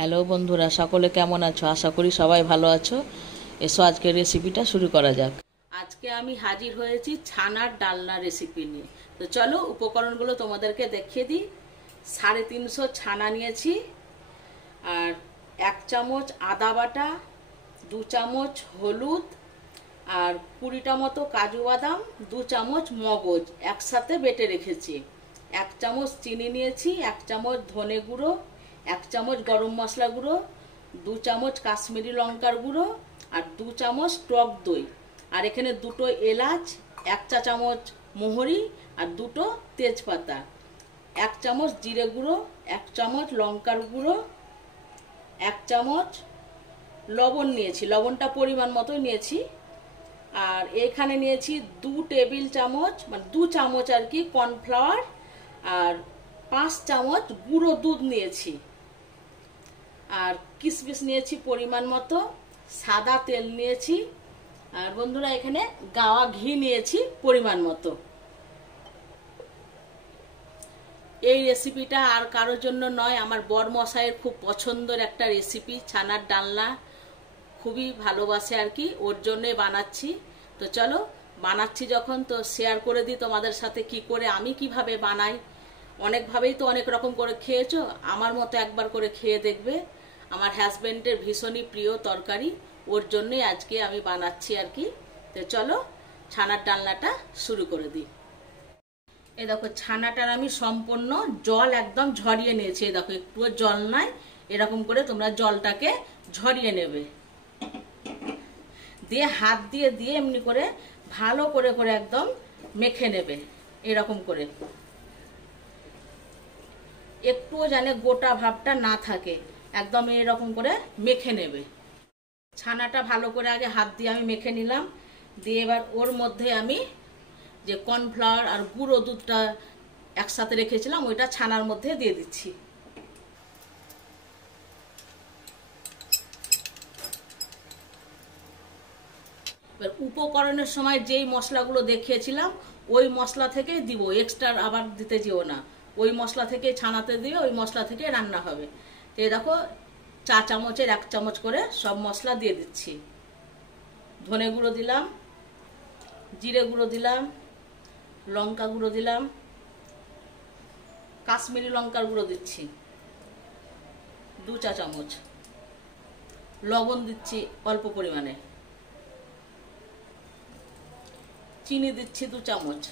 Hello বন্ধুরা, সকলে কেমন আছো? আশা করি সবাই ভালো আছো। এসো আজকের রেসিপিটা শুরু করা যাক। আজকে আমি হাজির হয়েছি ছানার ডালনা রেসিপি নিয়ে। তো চলো উপকরণগুলো তোমাদেরকে দেখিয়ে দিই। 350 ছানা নিয়েছি, আর 1 চামচ আদা বাটা, 2 চামচ হলুদ, আর 20টা মতো কাজু বাদাম, 2 চামচ মগজ একসাথে বেটে রেখেছি। 1 চামচ চিনি নিয়েছি, 1 চামচ ধনে গুঁড়ো, 1 চামচ গরম মশলা গুঁড়ো, 2 চামচ কাশ্মীরি লঙ্কার গুঁড়ো, আর 2 চামচ টক দই, আর এখানে 2টো এলাচ, 1 চা চামচ মোহরি, আর 2টো তেজপাতা, 1 চামচ জিরে গুঁড়ো, 1 চামচ লঙ্কার গুঁড়ো, 1 চামচ লবণ নিয়েছি, লবণটা পরিমাণ মতোই নিয়েছি। আর এখানে নিয়েছি 2 টেবিল চামচ, মানে 2 চামচ আর কি কর্নফ্লাওয়ার, আর 5 চামচ গুঁড়ো দুধ নিয়েছি। আর কিশমিশ নিয়েছি পরিমাণ মতো, সাদা তেল নিয়েছি, আর বন্ধুরা এখানে গাওয়া ঘি নিয়েছি পরিমাণ মতো। এই রেসিপিটা আর কারোর জন্য নয়, আমার বরমশাইয়ের খুব পছন্দের একটা রেসিপি। ছানার ডালনা খুবই ভালোবাসে আর কি, ওর জন্যই বানাচ্ছি। তো চলো বানাচ্ছি যখন, তো শেয়ার করে দিই তোমাদের সাথে কি করে আমি কিভাবে বানাই। অনেকভাবেই তো অনেক রকম করে খেয়েছো, আমার মতো একবার করে খেয়ে দেখবে। আমার হাজব্যান্ডের ভীষণই প্রিয় তরকারি, ওর জন্যই আজকে আমি বানাচ্ছি আর কি। তো চলো ছানার ডালনাটা শুরু করে দিই। এই দেখো ছানাটার আমি সম্পূর্ণ জল একদম ঝরিয়ে নিয়েছি। এই দেখো একটুও জল নাই, এরকম করে তোমরা জলটাকে ঝরিয়ে নেবে। দিয়ে হাত দিয়ে দিয়ে এমনি করে ভালো করে করে একদম মেখে নেবে, এরকম করে। একটুও যেন গোটা ভাবটা না থাকে, একদম এরকম করে মেখে নেবে। ছানাটা ভালো করে আগে হাত দিয়ে আমি মেখে নিলাম। দিয়ে এবার ওর মধ্যে আমি যে কর্নফ্লাওয়ার আর গুঁড়ো দুধটা একসাথে রেখেছিলাম ওইটা ছানার মধ্যে দিয়ে দিচ্ছি। এবার উপকরণের সময় যেই মশলাগুলো দেখিয়েছিলাম ওই মশলা থেকেই দিব, এক্সট্রা আবার দিতে যেও না। ওই মশলা থেকে ছানাতে দিয়ে ওই মশলা থেকে রান্না হবে। তো এই দেখো 4 চামচের 1 চামচ করে সব মশলা দিয়ে দিচ্ছি। ধনে গুঁড়ো দিলাম, জিরে গুঁড়ো দিলাম, লঙ্কা গুঁড়ো দিলাম, কাশ্মীরি লঙ্কার গুঁড়ো দিচ্ছি 2 চা চামচ, লবণ দিচ্ছি অল্প পরিমাণে, চিনি দিচ্ছি 2 চামচ,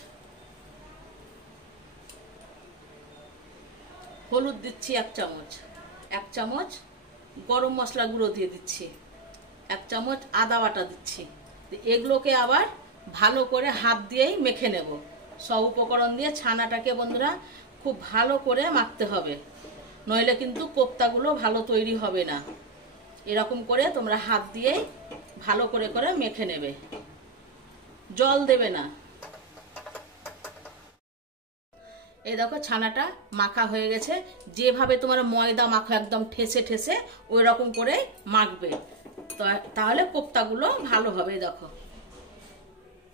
হলুদ দিচ্ছি 1 চামচ, 1 চামচ গরম মশলা গুঁড়ো দিয়ে দিচ্ছি, 1 চামচ আদা বাটা দিচ্ছি। এগুলোকে আবার ভালো করে হাত দিয়েই মেখে নেব। সব উপকরণ দিয়ে ছানাটাকে বন্ধুরা খুব ভালো করে মাখতে হবে, নইলে কিন্তু কোপ্তাগুলো ভালো তৈরি হবে না। এরকম করে তোমরা হাত দিয়েই ভালো করে করে মেখে নেবে, জল দেবে না। এই দেখো ছানাটা মাখা হয়ে গেছে। যেভাবে তোমার ময়দা মাখো একদম ঠেসে ঠেসে ওই রকম করে মাখবে, তাহলে কোপ্তাগুলো ভালো হবে। দেখো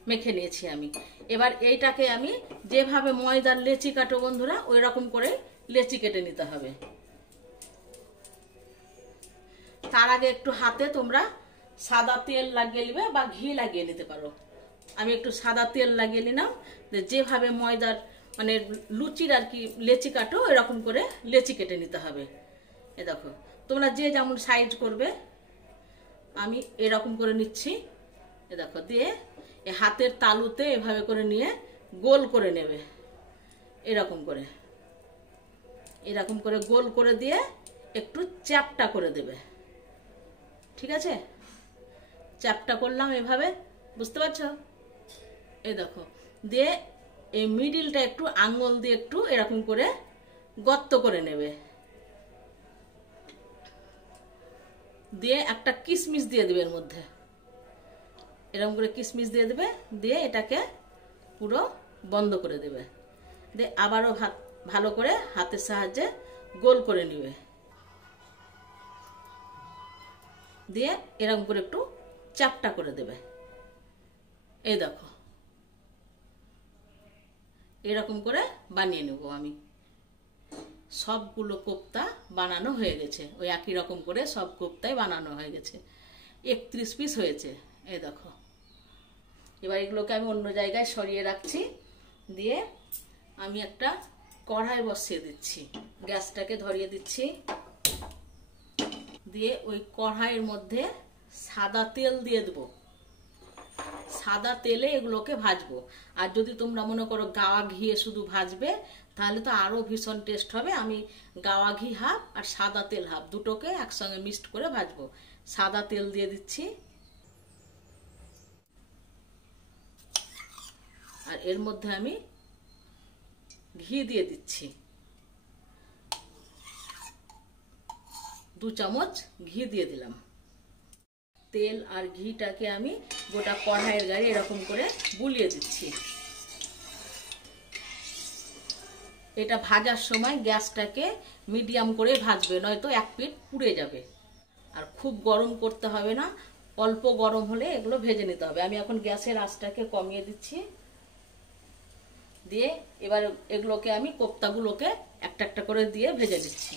মেখে নিয়েছি আমি। এবার এইটাকে আমি যেভাবে ময়দার লেচি কাটো বন্ধুরা ওই রকম করে লেচি কেটে নিতে হবে। তার আগে একটু হাতে তোমরা সাদা তেল লাগিয়ে নিবে বা ঘি লাগিয়ে নিতে পারো। আমি একটু সাদা তেল লাগিয়ে নিলাম। যেভাবে ময়দার মানে লুচির আর কি লেচি কাটো এরকম করে লেচি কেটে নিতে হবে। এ দেখো তোমরা যে যেমন সাইজ করবে, আমি এরকম করে নিচ্ছি। এ দেখো দিয়ে হাতের তালুতে এভাবে করে নিয়ে গোল করে নেবে, এরকম করে এরকম করে গোল করে দিয়ে একটু চ্যাপটা করে দেবে। ঠিক আছে, চ্যাপটা করলাম এভাবে, বুঝতে পারছো? এই দেখো দিয়ে এই মিডিলটা একটু আঙুল দিয়ে একটু এরকম করে গর্ত করে নেবে। দিয়ে একটা কিশমিশ দিয়ে দেবে এর মধ্যে, এরকম করে কিশমিশ দিয়ে দেবে। দিয়ে এটাকে পুরো বন্ধ করে দেবে। দিয়ে আবারও ভালো করে হাতের সাহায্যে গোল করে নেবে। দিয়ে এরকম করে একটু চাপটা করে দেবে। এই দেখো এরকম করে বানিয়ে নেব আমি। সবগুলো কোপ্তা বানানো হয়ে গেছে। ওই একই রকম করে সব কোপ্তাই বানানো হয়ে গেছে। 31 পিস হয়েছে, এই দেখো। এবার এগুলোকে আমি অন্য জায়গায় সরিয়ে রাখছি। দিয়ে আমি একটা কড়াই বসিয়ে দিচ্ছি, গ্যাসটাকে ধরিয়ে দিচ্ছি। দিয়ে ওই কড়াইয়ের মধ্যে সাদা তেল দিয়ে দেবো। সাদা তেলে এগুলোকে ভাজবো। আর যদি তোমরা মনে করো গাওয়া ঘিয়ে শুধু ভাজবে তাহলে তো আরো ভীষণ টেস্ট হবে। আমি গাওয়া ঘি হাফ আর সাদা তেল হাফ দুটোকে একসঙ্গে মিক্সড করে ভাজবো। সাদা তেল দিয়ে দিচ্ছি, আর এর মধ্যে আমি ঘি দিয়ে দিচ্ছি। 2 চামচ ঘি দিয়ে দিলাম। তেল আর ঘিটাকে আমি গোটা কড়াইয়ের গায়ে এরকম করে বুলিয়ে দিচ্ছি। এটা ভাজার সময় গ্যাসটাকে মিডিয়াম করে ভাজবে, নয়তো এক পিঠ পুড়ে যাবে। আর খুব গরম করতে হবে না, অল্প গরম হলে এগুলো ভেজে নিতে হবে। আমি এখন গ্যাসের আঁচটাকে কমিয়ে দিচ্ছি। দিয়ে এবার এগুলোকে আমি কোপ্তাগুলোকে একটা একটা করে দিয়ে ভেজে দিচ্ছি।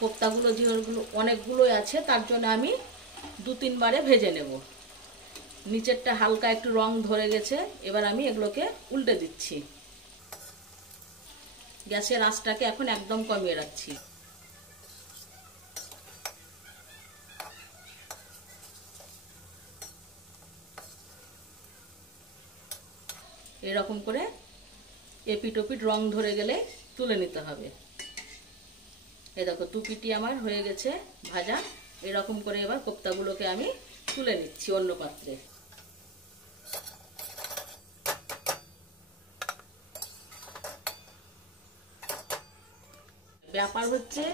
কোপ্তাগুলো যেগুলো অনেকগুলোই আছে তার জন্য আমি 2-3 বারে ভেজে নেব। নিচেরটা হালকা একটু রং ধরে গেছে, এবার আমি এগুলোকে উল্টে দিচ্ছি। গ্যাসের আঁচটাকে এখন একদম কমিয়ে রাখছি। এরকম করে এপিট ওপিট রং ধরে গেলে তুলে নিতে হবে। এই দেখো 2 পিটি আমার হয়ে গেছে ভাজা। এরকম করে এবার কোপ্তাগুলোকে আমি তুলে নিচ্ছি অন্য পাত্রে। ব্যাপার হচ্ছে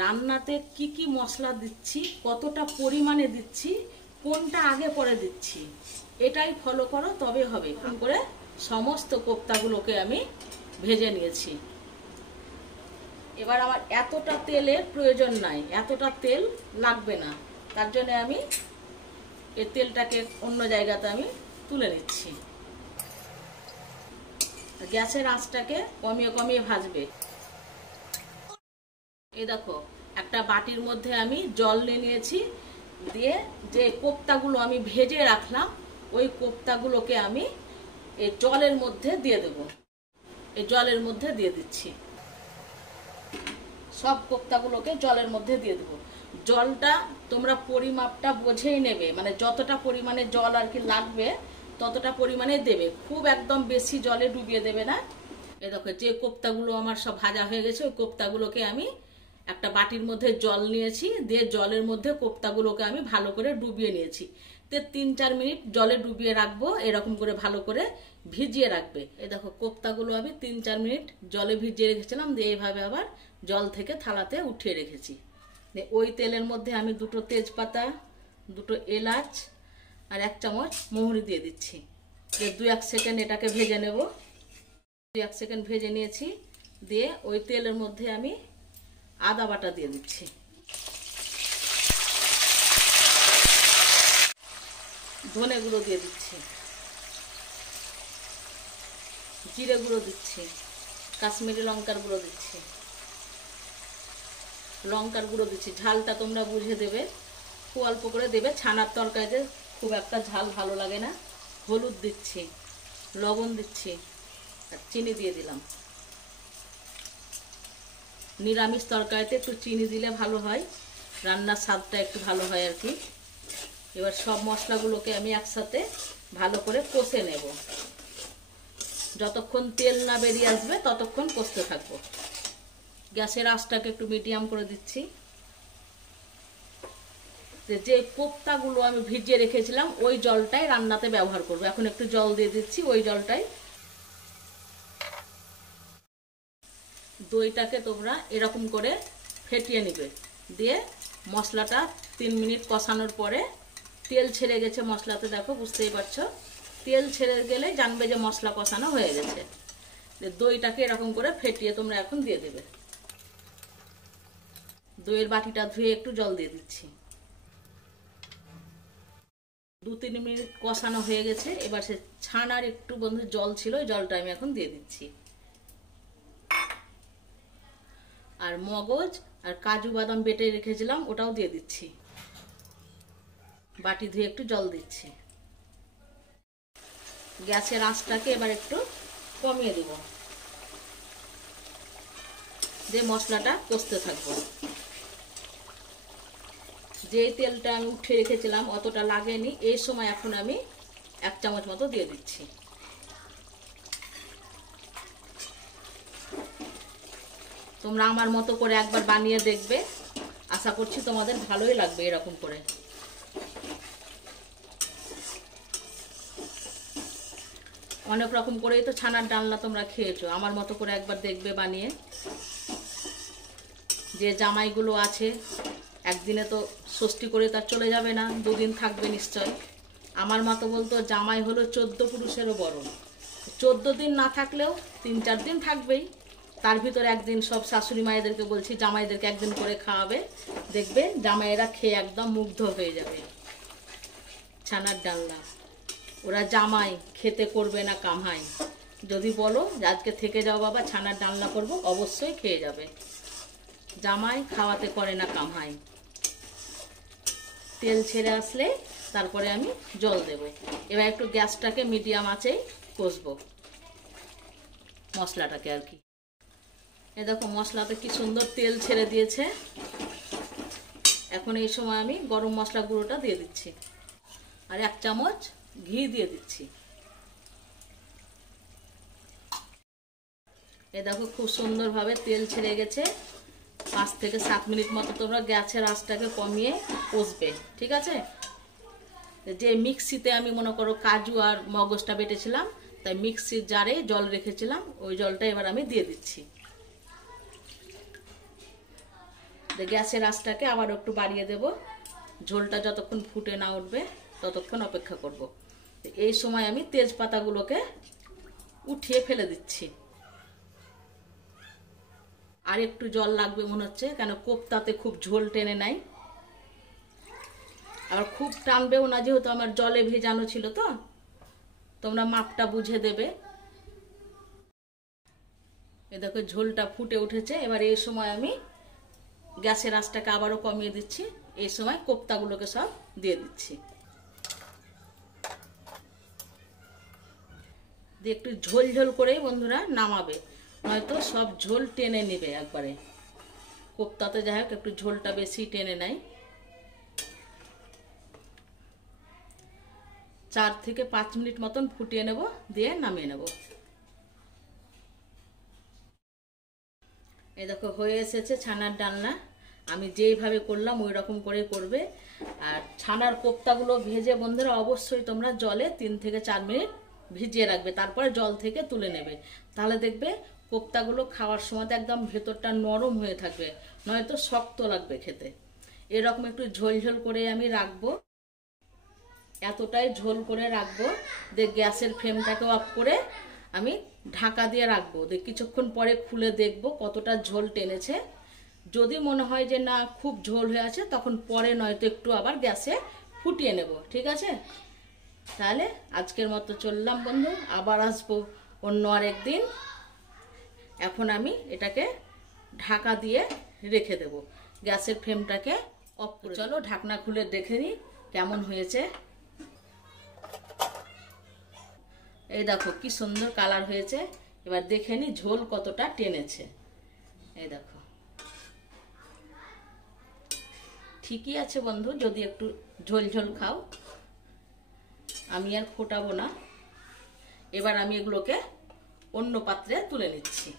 রান্নাতে কি কি মশলা দিচ্ছি, কতটা পরিমাণে দিচ্ছি, কোনটা আগে পরে দিচ্ছি, এটাই ফলো করো, তবে হবে। এরকম করে সমস্ত কোপ্তাগুলোকে আমি ভেজে নিয়েছি। এবার আমার এতটা তেলের প্রয়োজন নাই, এতটা তেল লাগবে না, তার জন্য আমি এই তেলটাকে অন্য জায়গাতে আমি তুলে নিচ্ছি। গ্যাসের আঁচটাকে কমিয়ে কমিয়ে ভাজবে। এই দেখো একটা বাটির মধ্যে আমি জল নিয়ে নিয়েছি। দিয়ে যে কোপ্তাগুলো আমি ভেজে রাখলাম ওই কোপ্তাগুলোকে আমি এই জলের মধ্যে দিয়ে দেব। এই জলের মধ্যে দিয়ে দিচ্ছি। সব কোপ্তাগুলোকে জলের মধ্যে দিয়ে দেবো। জলটা তোমরা পরিমাপটা বুঝেই নেবে, মানে যতটা পরিমাণে জল আর কি লাগবে ততটা পরিমাণে দেবে। খুব একদম বেশি জলে ডুবিয়ে দেবে না। এই দেখো যে কোপ্তাগুলো আমার সব ভাজা হয়ে গেছে ওই কোপ্তাগুলোকে আমি একটা বাটির মধ্যে জল নিয়েছি। দিয়ে জলের মধ্যে কোপ্তাগুলোকে আমি ভালো করে ডুবিয়ে নিয়েছি। তে 3-4 মিনিট জলে ডুবিয়ে রাখবো, এরকম করে ভালো করে ভিজিয়ে রাখবে। এই দেখো কোপ্তাগুলো আমি 3-4 মিনিট জলে ভিজিয়ে রেখেছিলাম। দিয়ে এইভাবে আবার জল থেকে থালাতে উঠিয়ে রেখেছি। ওই তেলের মধ্যে আমি 2টো তেজপাতা, 2টো এলাচ আর 1 চামচ মৌরি দিয়ে দিচ্ছি। 2-1 সেকেন্ড এটাকে ভেজে নেব। 2-1 সেকেন্ড ভেজে নিয়েছি। দিয়ে ওই তেলের মধ্যে আমি আদা বাটা দিয়ে দিচ্ছি। ধনে গুঁড়ো দিয়ে দিচ্ছি, জিরে গুঁড়ো দিচ্ছি, কাশ্মীরি লঙ্কার গুঁড়ো দিচ্ছি, লঙ্কার গুঁড়ো দিচ্ছি। ঝালটা তোমরা বুঝে দেবে, খুব অল্প করে দেবে। ছানার তরকারিতে খুব একটা ঝাল ভালো লাগে না। হলুদ দিচ্ছি, লবণ দিচ্ছি, আর চিনি দিয়ে দিলাম। নিরামিষ তরকারিতে একটু চিনি দিলে ভালো হয়, রান্নার স্বাদটা একটু ভালো হয় আর কি। এবার সব মশলাগুলোকে আমি একসাথে ভালো করে কষে নেব। যতক্ষণ তেল না বেরিয়ে আসবে ততক্ষণ কষতে থাকবো। গ্যাসের আঁচটাকে একটু মিডিয়াম করে দিচ্ছি। যে কোপ্তাগুলো আমি ভিজিয়ে রেখেছিলাম ওই জলটাই রান্নাতে ব্যবহার করব। এখন একটু জল দিয়ে দিচ্ছি ওই জলটাই। দইটাকে তোমরা এরকম করে ফেটিয়ে নিবে। দিয়ে মশলাটা 3 মিনিট কষানোর পরে তেল ছেড়ে গেছে মশলাতে, দেখো বুঝতেই পারছো। তেল ছেড়ে গেলে জানবে যে মশলা কষানো হয়ে গেছে। দইটাকে এরকম করে ফেটিয়ে তোমরা এখন দিয়ে দেবে। দইয়ের বাটিটা ধুয়ে একটু জল দিয়ে দিচ্ছি। 2-3 মিনিট কষানো হয়ে গেছে। এবার সে ছানার একটু বন্ধু জল ছিল, ওই জলটা আমি এখন দিয়ে দিচ্ছি। আর মগজ আর কাজু বাদাম বেটে রেখেছিলাম ওটাও দিয়ে দিচ্ছি। বাটি ধুয়ে একটু জল দিচ্ছি। গ্যাসের আঁচটাকে এবার একটু কমিয়ে দেব, দিয়ে মশলাটা কষতে থাকবো। যে তেলটা আমি উঠে রেখেছিলাম অতটা লাগেনি, এই সময় এখন আমি 1 চামচ মতো দিয়ে দিচ্ছি। তোমরা আমার মতো করে একবার বানিয়ে দেখবে, আশা করছি তোমাদের ভালোই লাগবে এরকম করে। অনেক রকম করেই তো ছানার ডালনা তোমরা খেয়েছো, আমার মতো করে একবার দেখবে বানিয়ে। যে জামাইগুলো আছে একদিনে তো ষষ্ঠী করে তার চলে যাবে না, 2 দিন থাকবে নিশ্চয়। আমার মতো বলতো জামাই হলো 14 পুরুষেরও বড়, 14 দিন না থাকলেও 3-4 দিন থাকবেই। তার ভিতরে একদিন সব শাশুড়ি মায়েদেরকে বলছি জামাইদেরকে একদিন করে খাওয়াবে, দেখবে জামাইয়েরা খেয়ে একদম মুগ্ধ হয়ে যাবে। ছানার ডালনা ওরা জামাই খেতে করবে না কামাই, যদি বলো যে আজকে থেকে যাও বাবা ছানার ডালনা করব, অবশ্যই খেয়ে যাবে। জামাই খাওয়াতে করে না কামাই। তেল ছেড়ে আসলে তারপরে আমি জল দেব। এবার একটু গ্যাসটাকে মিডিয়াম আঁচেই কষবো মশলাটাকে আর কি। এই দেখো মশলাতে কি সুন্দর তেল ছেড়ে দিয়েছে। এখন এই সময় আমি গরম মশলা গুঁড়োটা দিয়ে দিচ্ছি, আর 1 চামচ ঘি দিয়ে দিচ্ছি। এই দেখো খুব সুন্দরভাবে তেল ছেড়ে গেছে। 5 থেকে 7 মিনিট মতো তোমরা গ্যাসের আঁচটাকে কমিয়ে কষবে, ঠিক আছে? যে মিক্সিতে আমি মনে করো কাজু আর মগজটা বেটেছিলাম, তাই মিক্সির জারে জল রেখেছিলাম, ওই জলটা এবার আমি দিয়ে দিচ্ছি। গ্যাসের আঁচটাকে আবার একটু বাড়িয়ে দেব, ঝোলটা যতক্ষণ ফুটে না উঠবে ততক্ষণ অপেক্ষা করব। এই সময় আমি তেজপাতাগুলোকে উঠিয়ে ফেলে দিচ্ছি। আর একটু জল লাগবে মনে হচ্ছে, কেন কোপ্তাতে খুব ঝোল টেনে নেয়, আবার খুব টানবেও না, যেহেতু আমার জলে ভেজানো ছিল। তো তোমরা মাপটা বুঝে দেবে। এ দেখো ঝোলটা ফুটে উঠেছে। এবার এই সময় আমি গ্যাসের আঁচটাকে আবারও কমিয়ে দিচ্ছি। এই সময় কোপ্তাগুলোকে সব দিয়ে দিচ্ছি, দিয়ে একটু ঝোল ঝোল করেই বন্ধুরা নামাবে, নয়তো সব ঝোল টেনে নেবে একবারে। কোপ্তাতে যাই হোক একটু ঝোলটা বেশি টেনে নেয়। 4 থেকে 5 মিনিট মতন ফুটিয়ে নেব, দিয়ে নামিয়ে নেব। এই দেখো হয়ে এসেছে ছানার ডালনা। আমি যেইভাবে করলাম ওই রকম করে করবে। আর ছানার কোপ্তাগুলো ভেজে বন্ধুরা অবশ্যই তোমরা জলে 3 থেকে 4 মিনিট ভিজিয়ে রাখবে, তারপরে জল থেকে তুলে নেবে। তাহলে দেখবে কোপ্তাগুলো খাওয়ার সময় একদম ভেতরটা নরম হয়ে থাকবে, নয়তো শক্ত লাগবে খেতে। এরকম একটু ঝোল ঝোল করে আমি রাখবো, এতটাই ঝোল করে রাখবো। দেখ গ্যাসের ফ্লেমটাকে অফ করে আমি ঢাকা দিয়ে রাখবো। দেখ কিছুক্ষণ পরে খুলে দেখবো কতটা ঝোল টেনেছে। যদি মনে হয় যে না খুব ঝোল হয়ে আছে, তখন পরে নয়তো একটু আবার গ্যাসে ফুটিয়ে নেব, ঠিক আছে? তাহলে আজকের মতো চললাম বন্ধু, আবার আসবো অন্য আরেক দিন। এখন আমি এটাকে ঢাকা দিয়ে রেখে দেব, গ্যাসের ফ্লেমটাকে অফ করে। চলো ঢাকনা খুলে দেখে নিই কেমন হয়েছে। এই দেখো কি সুন্দর কালার হয়েছে। এবার দেখে নি ঝোল কতটা টেনেছে। এই দেখো ঠিকই আছে বন্ধু, যদি একটু ঝোল ঝোল খাও। আমি আর ফোটাবো না। এবার আমি এগুলোকে অন্য পাত্রে তুলে নিচ্ছি।